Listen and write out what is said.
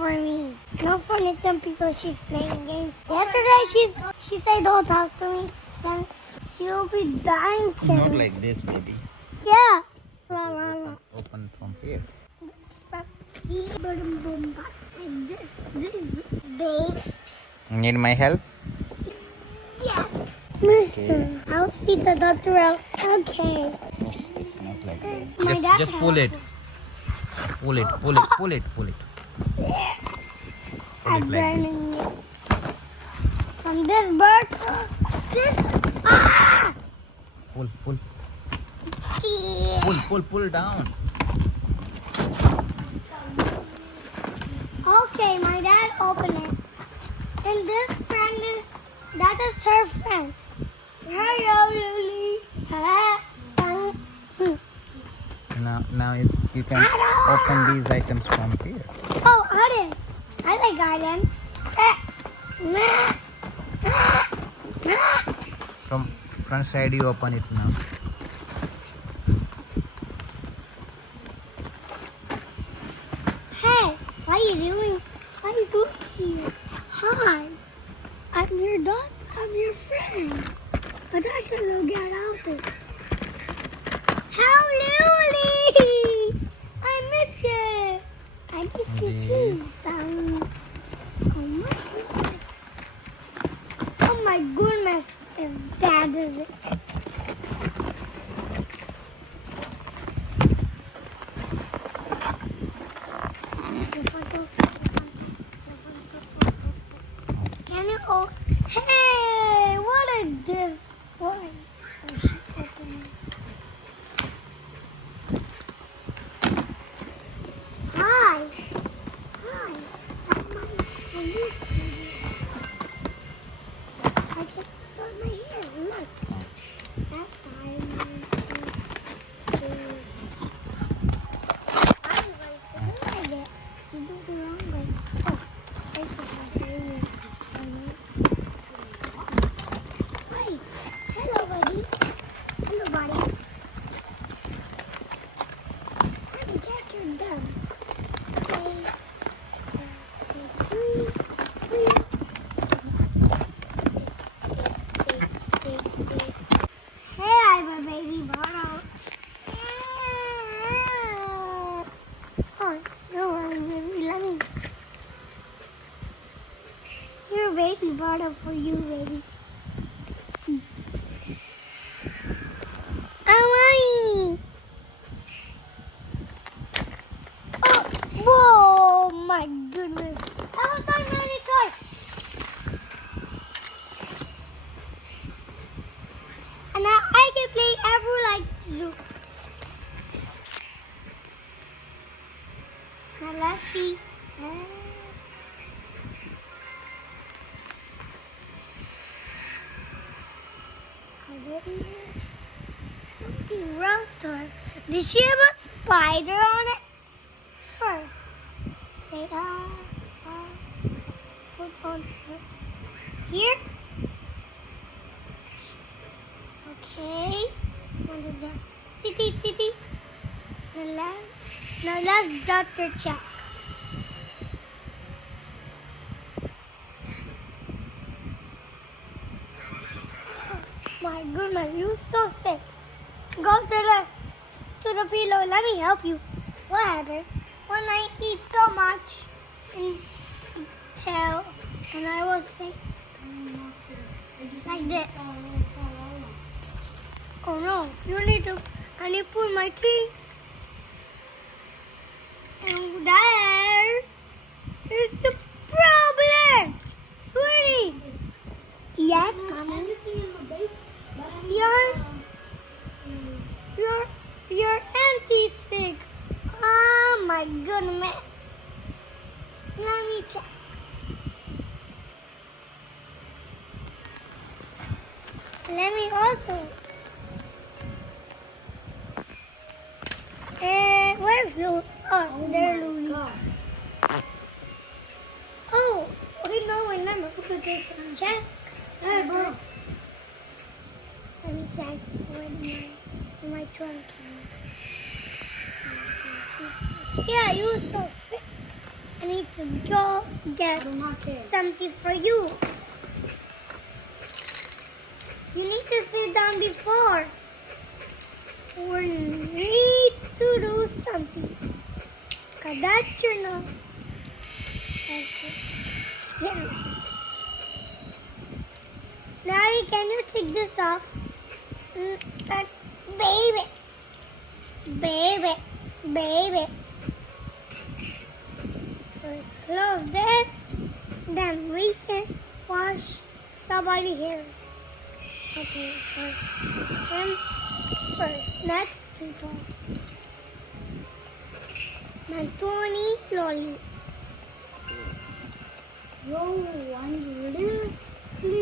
for me. No furniture because she's playing games. Yesterday she said don't talk to me. Then she'll be dying. Not like this, baby. Yeah. La, la, la. Open from here. And this big. Need my help? Yeah. Listen, I'll see the doctor out. Okay. It's not like that. My dad Just can pull it. help Pull it, pull it, pull it, pull it. Pull I'm it like this. burning it. From this bird. This. Ah! Pull, pull, Yeah. pull down. Okay, my dad opened it. And this friend that is her friend. Hello, Lily. Now you can open these items from here. Oh, items. I like items. From front side you open it now. Hey, what are you doing? What are you doing here? Hi, I'm your dog. I'm your friend. But I can get out there. How Lily! I miss you. I miss you too. Oh my goodness. Oh my goodness. Is Dad is it? Can you oh hey, what is this? What? Oh, she opened it. Hi. Hi. I'm my police. I can start my hair. Look. That's Simon. I'm going to do I guess. You do the wrong way. Oh, thank you for saying it. Wait. Hello, buddy. Hello, buddy. How did you get your done? Hey, I'm a baby bottle. Oh, don't worry, baby. Let me. Here's a baby bottle for you, baby. Oh, mommy. Oh, whoa, my goodness. That was so many toys. And now I can play ever like you. Now let's see. There he is. Something wrong to her. Did she have a spider on it? First, say put on her here. Okay. Titty. Now let's doctor check. My goodness, you're so sick. Go to the pillow. Let me help you. What happened? When I eat so much and I was sick like this. Oh no, I need to pull my cheeks. And there's the problem. Sweetie. Yes, Mommy. Your auntie's sick. Oh my goodness. Let me check. Let me also. Where's Lulu? Oh, there's Lulu. Oh, we know when number. Check. Hey, bro. Let me check where my trunk is. Yeah, you were so sick. And need to go get something for you. You need to sit down before. We need to do something. Cause that's your no. Yeah. Daddy, can you take this off? Baby. Baby. Baby. First close this. Then we can wash somebody's hair. Okay, first. Him first. Next people. My Tony Lolly. Yo, I'm little.